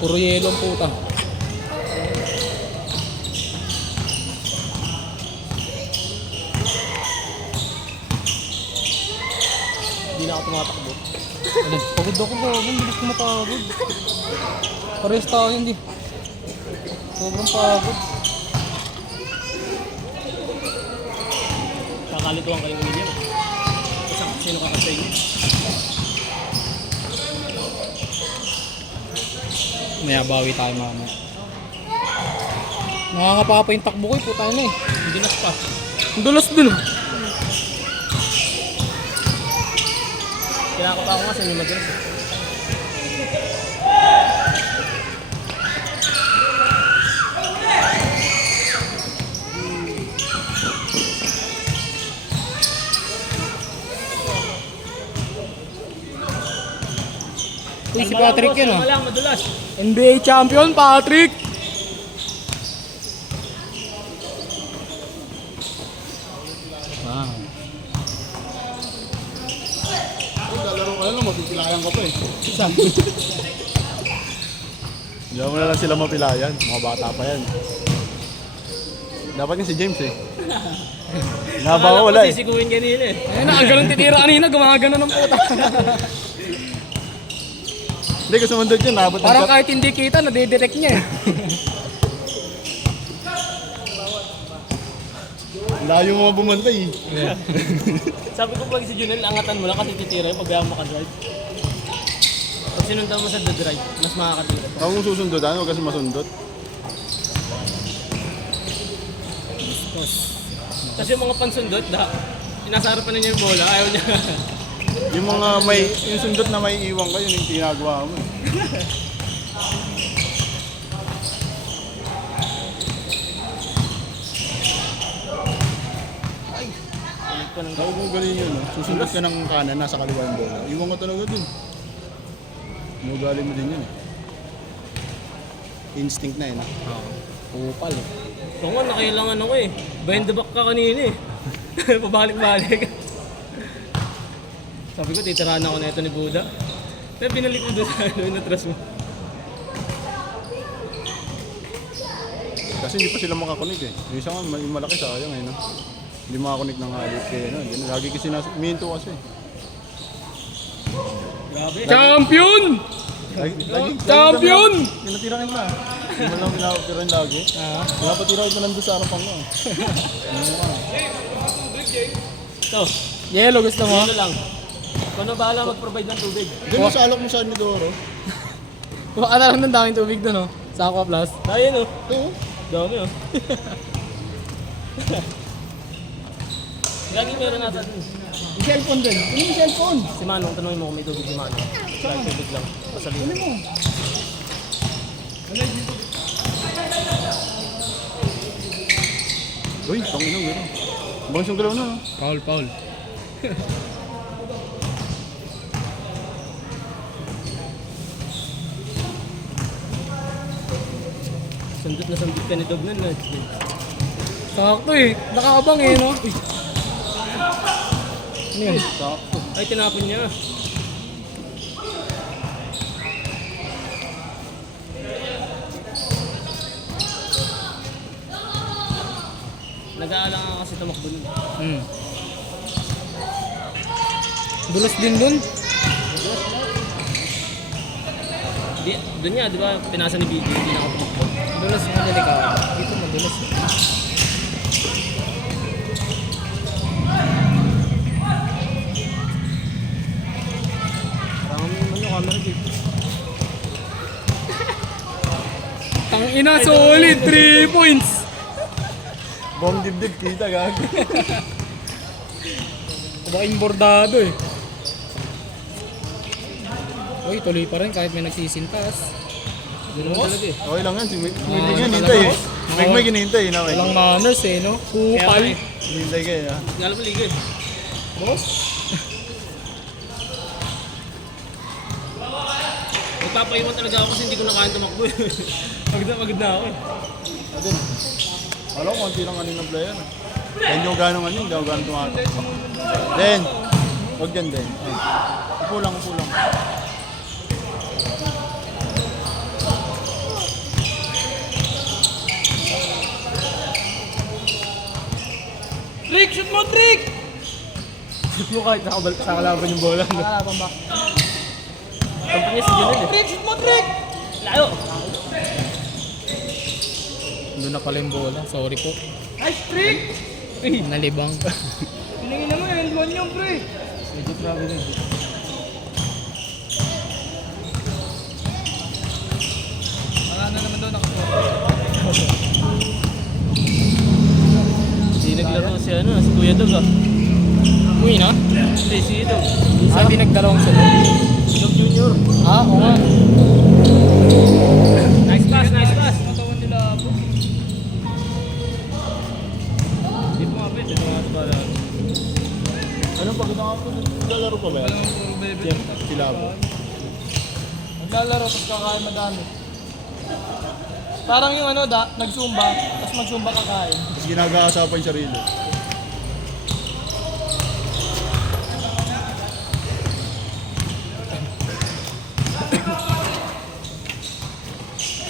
Puro yelo ang puta. Hindi na ako tumatakbo. Ano, pagod ako ba? Hindi ko mapagod. Parehas tayo hindi. Sobrang pagod. Kakalituhan kayong William. Sino kakasay niyo? Maya bawi tayo mamaya. Nakakapaka pa yung takbo ko eh. Puta na eh. Hindi nas pa. Ang dulas dun. Kinakapa ako nga sa inyo mag-ras. Uy, si Patrick yun ah. Malang, madulas. NBA champion, Patrick! Ah. Lalaro ka lang, mapipilayan ka pa eh. Saan? Diyan mo na lang sila mapilayan, mga bata pa yan. Dapat yung si James eh. Naba ko wala eh. Sisiguin kanina eh. Ayun na, ang ganun titira kanina, gumagano ng puta. Hindi, kasi sumundod yun, nabot ng Parang cut. kahit hindi kita, nadidirect niya eh. Layo mo bumantay eh. Sabi ko pag si Junel, angatan mo lang kasi titira yung pag makadrive. Pag sinundan mo sa the drive, mas makakatira. Ako kung susundodan, huwag kasi masundot. Kasi yung mga pansundot, inasarapan na niya yung bola, ayaw niya. Yung mga may, yung sundot na may iwan ka, yun yung ginagawa mo eh. Tawag mo galing yun, no? Susundot ka ng kanan, nasa kaliwa yung bola. Iwan ka talaga dun. Mugali mo din yun eh. Instinct na yun. Kupal eh. Oo nga, nakailangan ako eh. Behind the back ka kanina eh. Pabalik-balik. Sabi ko, titirahan ako na ito ni Buda. Pero binalik mo doon sa inatras mo. Kasi hindi pa sila makakunik eh. Yung isa nga, malaki sayang eh, no? Hindi makakunik ng halit kaya, no? Lagi kasi minto kasi. Grabe. Champion! Champion! Pinatirahin na. Hindi mo lang pinapatirahin lagi. Pinapatirahin mo nandun sa harapan mo. Ito, Yelo, gusto mo? ano lang. Ikaw na bahala mag-provide ng tubig. Doon mo sa alak mo sa Nidoro. Kuha ka na lang ng daming tubig doon, oh. Sa Aqua Plus. Ayan oh. Ito. Dami oh. Lagi meron natin. Yung cellphone din. Ano yung cellphone? Si Manong, tanongin mo kung may tubig si Manong. Kahit tubig lang. Pasalin. Ano mo? Uy, panginong gano'n. Bangs yung galaw na. No? Paul. Sundot na sundot ka ni Dog nun. Sakto eh. Nakakabang eh, no? Uy. Ano yun? Sakto. Ay, tinapon niya. Nag-aalang ka kasi tumakbo nun. Dulas din dun. Di, doon niya, di ba, pinasa ni BJ, hindi na ako tumakbo. Dulas na delikado. Dito madulas. Parang naman yung camera dito. Tangina, solid 3 points. Bomb dibdib kita gago. Kumain bordado eh. Uy, tuloy pa rin kahit may nagsisintas. Doon naman talaga eh. Okay lang yan. Si Mig hinihintay eh. Mig hinihintay eh. Walang manners eh, no? Kupal. Hinihintay ka eh. ha? Hindi alam mo ligid. Boss? Magpapaiwan talaga ako kasi hindi ko na kaya tumakbo eh. Pagod na ako eh. Atin. Alam ko, konti lang kanina player. Yan yung gano'ng ano, hindi ako gano'ng tumatakbo. Den. Huwag dyan, Den. Upo lang. Trick! Shoot mo, Trick! Shoot mo kahit sa kalaban yung bola. No? Nakalaban ba? Kampi niya si Junel eh. Trick! Shoot mo, Trick! Layo! Doon na pala yung bola. Sorry po. Nice trick! Nalibang. Pinangin naman yan, one yung pre. Medyo grabe rin. Wala na naman doon Hindi naglaro si ano, si Kuya Dog ah. Uy na? Hindi, si Dog. Sabi nagdalawang sila. Dog Junior. Ah, oo nga. Nice pass, nice pass. Natawan nila po. Hindi mo mapit, hindi mo mapit. Ano pag naglalaro pa ba yan? Walang puro bebe. Jeff, sila po. Naglalaro, tapos kakain madami. Parang yung ano, nag-zumba, tapos mag-zumba kakain. Tapos ginagasa pa yung sarili.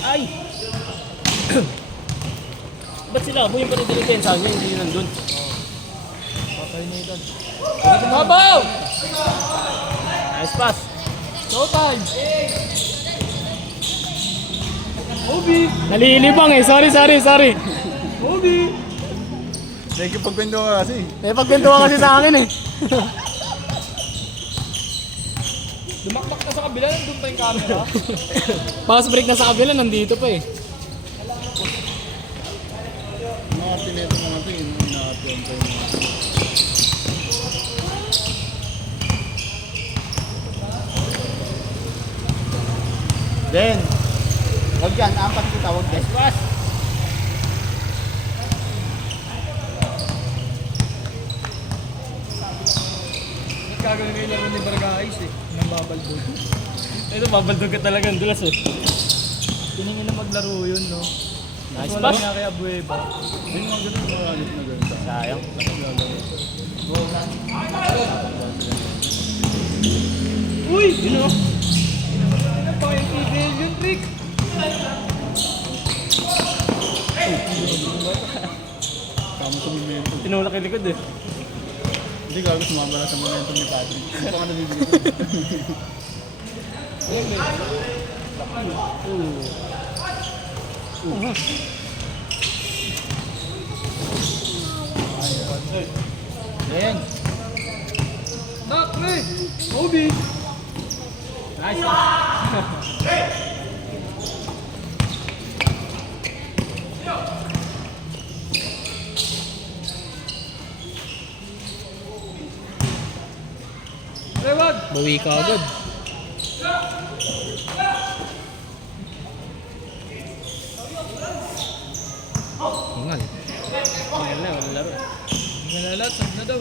Ay! Ba't sila? Buhay pa rin dilipensa niya, hindi yun nandun. Patay na ito. Babaw! Nice pass. Showtime! Obi! Nalilibang eh. Sorry. Obi! Thank you pagpendo ka kasi. May pagkwentuhan kasi sa akin eh. Dumakmak ka sa kabila, nandun pa yung camera. Pass break na sa kabila, nandito pa eh. Mga tineto naman ito, yun ang inaatiyan ko yung mga. Then, wag yan, ampat kita, wag yan. Nice pass. Gagawin ko yung laro ni Bargais eh. Nang babaldog. Ito, babaldog ka talagang dulas eh. Tiningin na maglaro yun, no? Nice Wala pass. nga kaya Bueva. Hindi mga ganun, mga alit na ganun. Sayang. Uy! Yun o! Ano pa yung email yun, Rick? Tama sa momentum. Tinulak yung likod eh. Hindi gago, sumama na sa momentum ni Patrick. Ano pa ka nabibigay ko? Then, Knock, Rick! Obi! Nice. Rewag! Bawi ka agad. Ingal. Tingnan na, walang laro. Nalalat, sab na daw.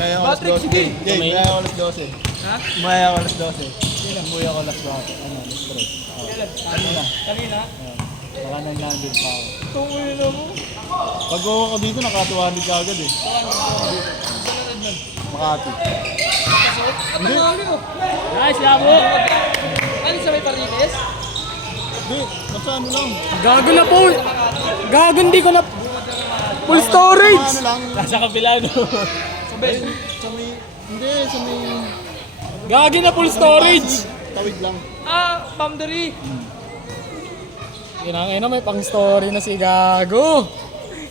may ako alas Patrick, 12. sige. Jay, may ako alas 12. Ha? May ako alas 12. Umuwi ako alas 12. Ano, alas 3. Kailan? Kanina. Kanina? Baka 900 pa ako. Tungoy na mo. Pag go ako dito, naka-200 ka agad eh. Sunod nun. Makati. At ang hali mo. Nice, labo. Ano sa may parinis? Hindi, basta ano lang. Gago na po. Gago, hindi ko na... Full storage! Ano lang. Nasa kabila no. Ayun, sa may... Hindi, sa may... Gago na full storage! Tawid lang. Ah, boundary. Ginangay na, may pang story na si Gago.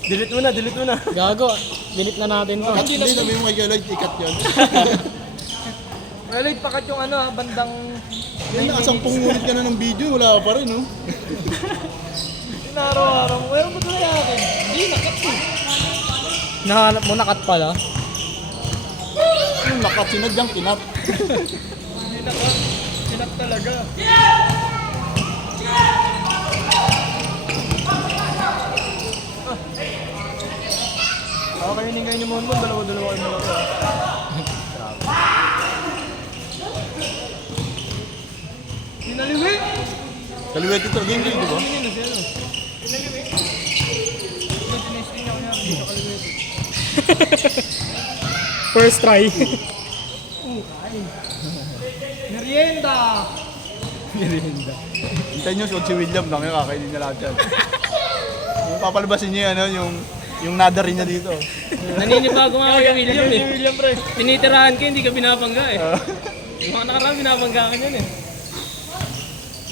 Delete mo na, delete mo na. Gago, delete na natin to. Hindi, sabi mo kay Lloyd, ikat yun. Well, pakat yung ano, bandang... Yan, nakasampung ulit ka na ng video, wala pa rin, no? Inaraw-araw mo. Meron ba talaga akin? Hindi, nakat eh. Nahanap mo, nakat pala. Yung nakat, sinadyang kinat. Hindi nakat. Sinak talaga. Ako kayo ningay niyo mo, dalawa-dalawa kayo malaki. Pinaliwi! Kaliwet ito, game day, di ba? Pinaliwi! Tinesting ako niya, hindi sa kaliwi. First try. Merienda! Hintayin nyo si William lang yung kakainin niya lahat yan. Yung papalabasin niya yung nada rin niya dito. Naninibago nga ako kay William eh. William pre. Tinitirahan ko, hindi ka binabangga eh. Yung mga nakaraan, binabangga ka niyan eh.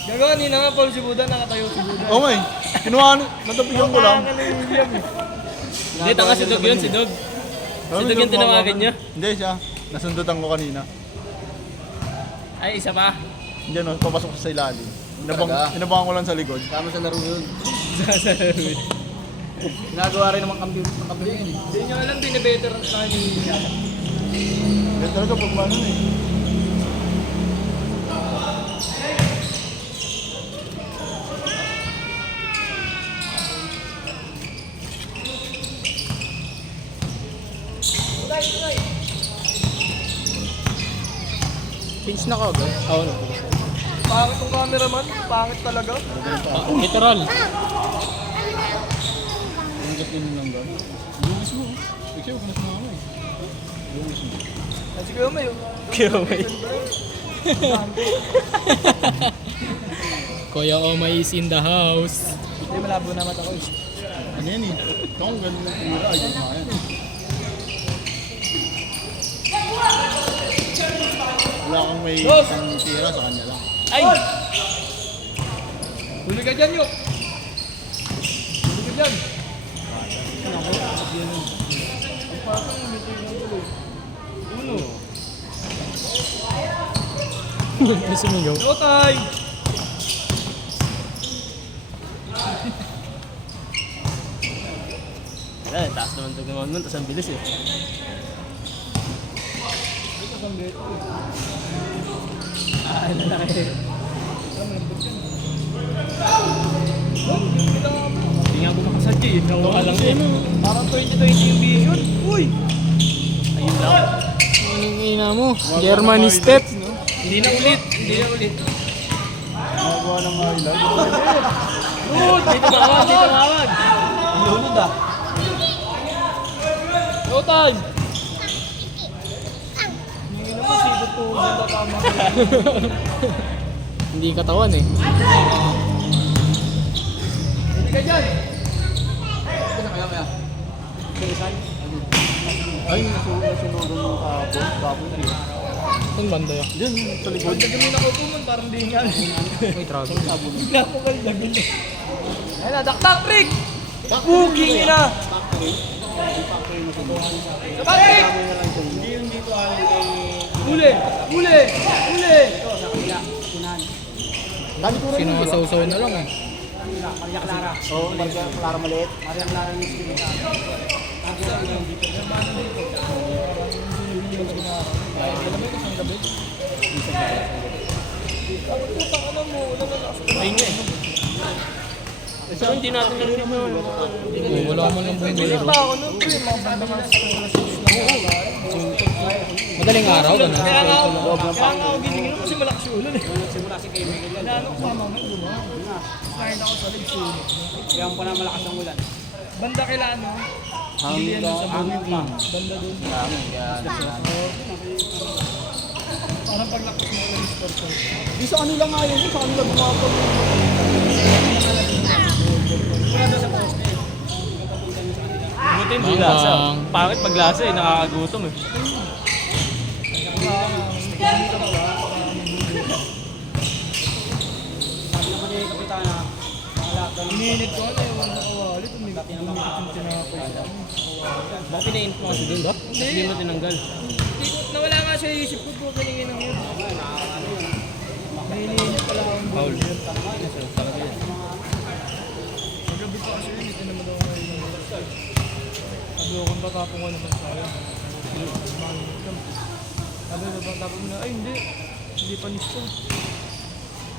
Gagawa, hindi na nga Paul si Buda, nakatayo si Buda. Oo nga eh. Kinuha, natabigan ko lang. Hindi, tanga si Dog yun, si Dog. Si Dog yung tinawagan niya. Hindi siya. Nasundutan ko kanina. Ay, isa pa. Hindi no, papasok siya sa ilalim. Inabangan ko lang sa likod. Tama sa laro yun. Sasabi. Ginagawa rin naman kampi yun. Hindi nyo alam, binabeteran sa akin ni William. Yan talaga pag manon eh. Pinch na ka agad? Oo, no. Pangit tong cameraman, pangit talaga. Literal. Ang gatin lang ba? Lungis mo. Ikaw, kung nasa mga eh. Lungis mo. Kasi kayo may Kaya may. Kuya Omay is in the house. Hindi, malabo na mata ko eh. Ano yan eh? Ito ang galing ng tira. Ayun nga yan. Wala kang may isang tira sa kanya lang. Ay! Huli ka dyan, Yok! Huli ka dyan! Sumigaw. Go time! Ay, taas naman ito naman nun, tapos ang bilis eh. Ah, lalaki. Hindi nga ako makasadya eh. Nakuha lang eh. Parang 2020 yung vision. Uy! Ayun lang. Anong ina mo? Germany step. Hindi na ulit. Hindi na ulit. Nagawa ng highlight. Good! Dito tumawag, dito tumawag. Lunod ah. Go time! Hindi naman sigot to. Ganda tama. Hindi katawan eh. Huli ka dyan! Ay, nasunugan ng kapon. Saan banda yun? Diyan, sa likod. Pag nagamin ako puman, parang di nga. May travel. Bigla ko kayo lamin. Ayun na, daktak, Rick! Booking na! Sa bakit? Huli! Huli! Huli! Sinasawsaw na lang eh. Oo, Clara maliit. Ayun nga eh. Pero hindi natin narinig na. Wala mo lang buhay Bilis nila. pa ako nun, pre. Mga bandang alas 6 Madaling araw ka na. Kaya nga ako ginigil kasi malakas yung ulan eh. Simula si Kay Miguel yan. Ano ko mama mo, diba? Slide ako sa legs yun. Kaya pa na malakas ang ulan. Banda kila ano? Hangin sa bukid pa. Banda doon. Parang paglakot mo ulan yung sport. Di sa kanila nga yun, sa kanila gumapag. Buti hindi lasa. Pangit pag lasa eh, nakakagutom eh. Ininit ko ano yung nakawali. Tumikit yung tinapay sa amin. Baka pinaint mo kasi dun ba? Hindi mo tinanggal. Nawala nga sa isip ko po kanina ng yun. Ininit pala akong Paul. Magabi pa kasi yun, hindi naman daw ako ngayon. Sabi ko kung tatapong ko naman tayo. Sabi ko bang tapong na, ay hindi pa nisto.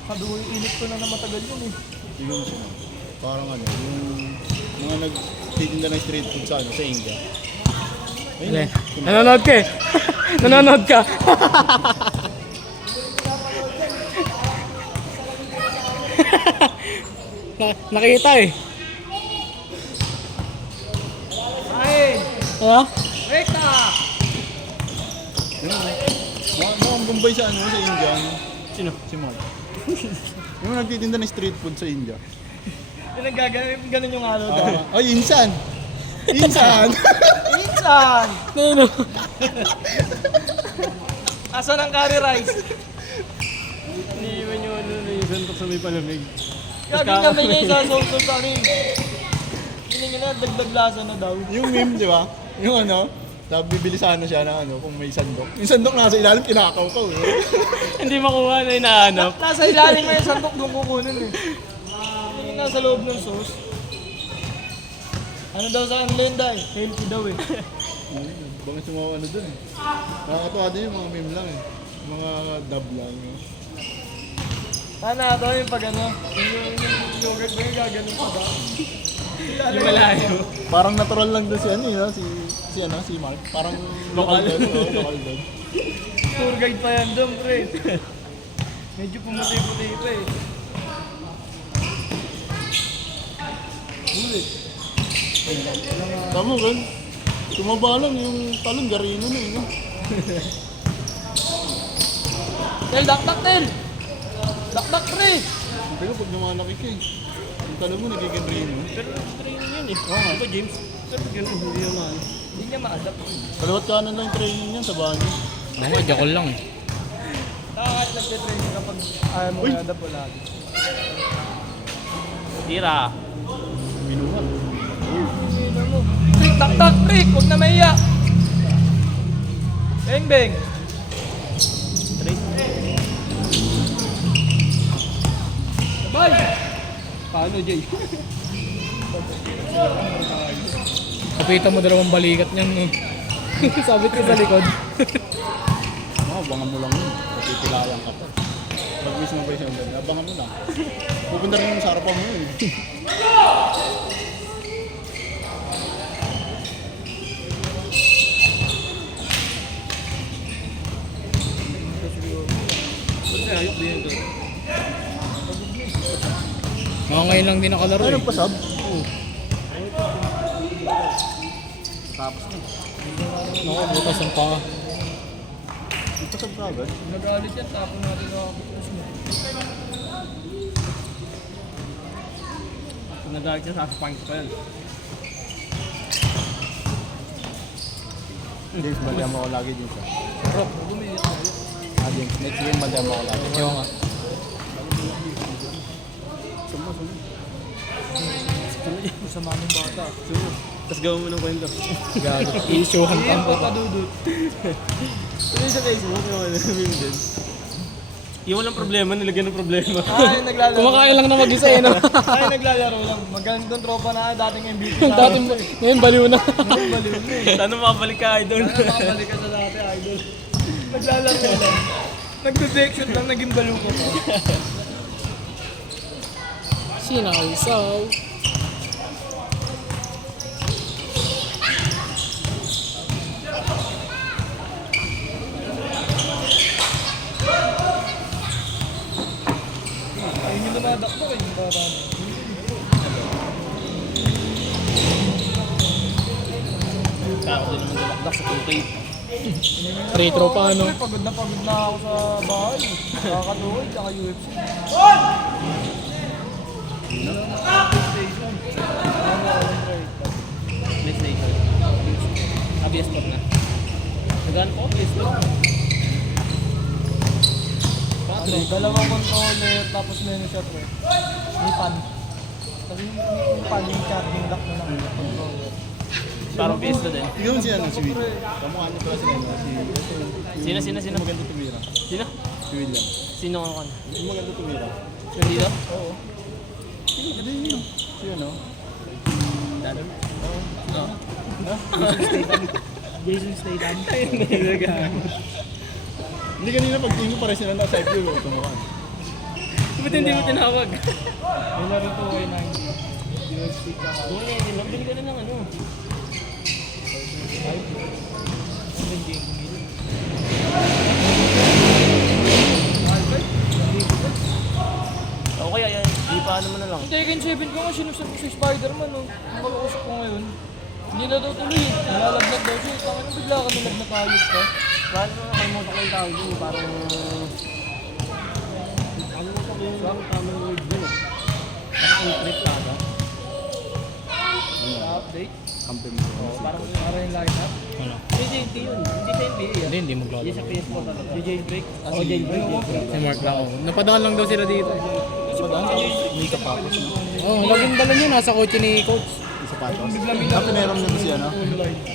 Sabi ko init ko na matagal yun eh. Yun siya. Parang ano, yung mga nagtitinda ng street food sa India. Ayun. Nanonood ka eh. Nanonood ka. Nakita eh. Ay! Ha? Rekta! Mukhang Bombay sa ano, sa India. Ano? Sino? Si Mark. Yung nagtitinda ng street food sa India. Yung ganun yung araw daw. Ay, insan! Insan! Minsan! Ano? Asan ang curry rice? Iniiwan yung ano na yung santok sa may palamig. Gagi kami niya sa sauce sa akin. Hindi nga na, dagdag lasa na daw. Yung meme, di ba? Yung ano, sabi bibili sana siya ng ano, kung may sandok. Yung sandok nasa ilalim, kinakaw-kaw eh. Hindi makuha na hinahanap. Nasa ilalim mo yung sandok doon kukunin eh. Hindi nga nasa loob ng sauce. Ano daw sa kanila yun dahil? Healthy daw eh. Baka sumawa ano dun eh. Nakakatawa din yung mga meme lang eh. Mga dub lang. Eh. Sana ito yung pag ano, yung yogurt ba yung gaganon pa ba? Yung malayo. Parang natural lang doon si ano yun, si Mark. Parang Lokal. doon, oh, lokal doon. Tour guide pa yan doon, pre. Medyo pumuti-puti pa eh. Ulit. Tama kan? Tumaba lang yung talong garino na eh. No? Tel, dakdak, Tel! Dakdak, pre! Pero pag lumalaki ka eh. Yung talong mo nagiging rino. Pero training yun eh. Oo nga. Ito James. Pero ganun, hindi naman. Hindi niya ma-adapt. Kalawat kanan lang yung training niyan sa banyo. Ako, jakol lang eh. Nakakait nagtitraining kapag ayaw mo ma-adapt wala. Tira. Binuhat. Sino mo? Trick, dakdak, trick! Huwag na mahiya! Beng, beng! Sabay! Paano, Jay? Kapita mo dalawang balikat niyan. No? Sabit ko sa likod. Abangan mo lang yun. Kasi pilayan ka pa. Pag-wish mo ba yung ganda, abangan mo lang. Pupunta rin yung sa harapan mo yun. Kasi ayok din ito. Mga ngayon lang din nakalaro Ay, eh. nagpasab? Oo. Tapos na. Naku, butas ang paa. Nagpasab ka agad? Nagalit yan, tapon natin ako. Kung nagalit siya, sasapanggit pa yan. James, bandayan mo ako lagi din siya. Rob, gumilit tayo. James, next game bandayan mo ako lagi. Yung nga. Masama ng bata. Tapos gawin mo ng kwento. Gago. I-showhan pa Iyan ako. pa kadudot. Ano yung sa Facebook? Yung ano, meme din. Yung walang problema, nilagyan ng problema. Ay, naglalaro. Kumakain lang na mag-isa eh. No? Ay, naglalaro lang. Magandang tropa na dating MVP. Dati ngayon baliw na. baliw na eh. Sana makabalik ka, idol. Sana makabalik ka sa dati, idol. Naglalaro lang. Nagbe-backshot lang, naging baliw ko pa. Sinausaw. Ayun yung dumadakbo eh, yung bata. Kako din naman dumakdak sa 2K. Free throw pa ano. Pagod na ako sa bahay. Nakakatuhoy, tsaka UFC. PlayStation. ABS Sport na. Nagaan po, PS4. Ano, dalawang controller, tapos meron siya pre. May pan. Kasi yung pan, yung charging dock na lang yung controller. Parang PS2 din. Yun si ano, si William. Kamukha niya pala si ano, Sino? Maganda tumira. Sino? Si William. Sino ka kan? Yung maganda tumira. Yung dito? Oo. Hindi yun. Si ano? Jason Statham. Hindi kanina pag tingin mo pare sila na side view. Tumukha. Ba't hindi mo tinawag? May laro po kayo ng UFC ka. Oo, yun. Bili ka na ng ano. O kaya, di pa ano mo na lang. Yung Tekken 7 ko nga, sinusap ko si Spider-Man. Oh. Ang pag-uusap ko ngayon. Hindi na daw tuloy. Nalalaglag daw siya. Tangin na bigla ka nilagnat ayos ka. Bakit mo nakalimutan ko yung tawag dun, parang... Ano mo yung tamang word dun eh. Parang trip talaga. Update. Kampi mo. Parang yung lineup. Ano? Hindi yun. Hindi sa NBA yun. Hindi maglalaro. Hindi sa PS4 talaga. DJ Break. Oo, jailbreak. Si Mark lang. Napadaan lang daw sila dito. May sapatos na. Oh, laging dala niya nasa kotse ni coach. May sapatos. Pineram niya ba siya, no?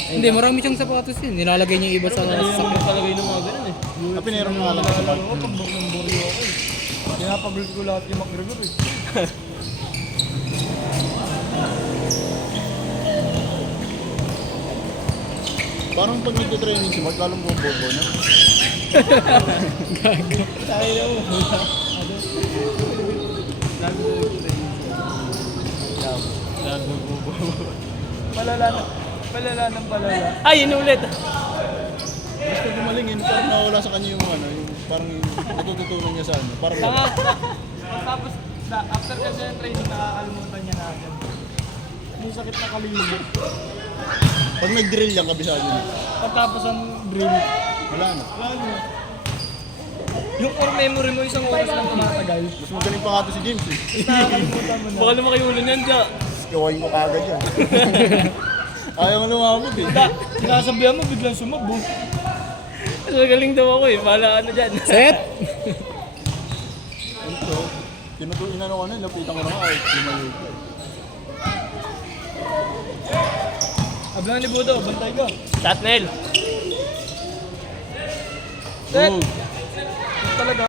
Hindi, marami siyang sapatos yun. Nilalagay niya yung iba sa Sakit sasakyan. talaga yun ng mga ganun eh. Pineram nga lang sa sapatos. Ako, pambok ng buryo ako eh. Pinapabili ko lahat yung McGregor eh. Parang pag nagtitraining si Mark, lalong bobo na. Palala na. Palala ng palala. Ay, yun ulit. Basta gumaling yun, parang nawala sa kanya yung ano, yung parang yung natututunan niya sa ano. Parang wala. Tapos, after kasi ng training, nakakalimutan niya na agad. Yung sakit na kalimutan. Pag nag-drill yan, kabisado niya. Pagtapos ang drill, Wala na. yung core memory mo isang oras lang tumatagal. Mas magaling pa nga ito si James eh. Nakakalimutan mo na. Baka naman kayo ulan yan dyan. Gawain ko kagad yan. Ayaw nga lumabog eh. Sinasabihan mo, biglang sumabog. Mas magaling daw ako eh. Bahala ano dyan. Set! Ito, inano ko na, lapitan ko na nga, ay, lumayo ko eh. Ablang ni Budo, bantay ka. Tatnel. Set! Talaga.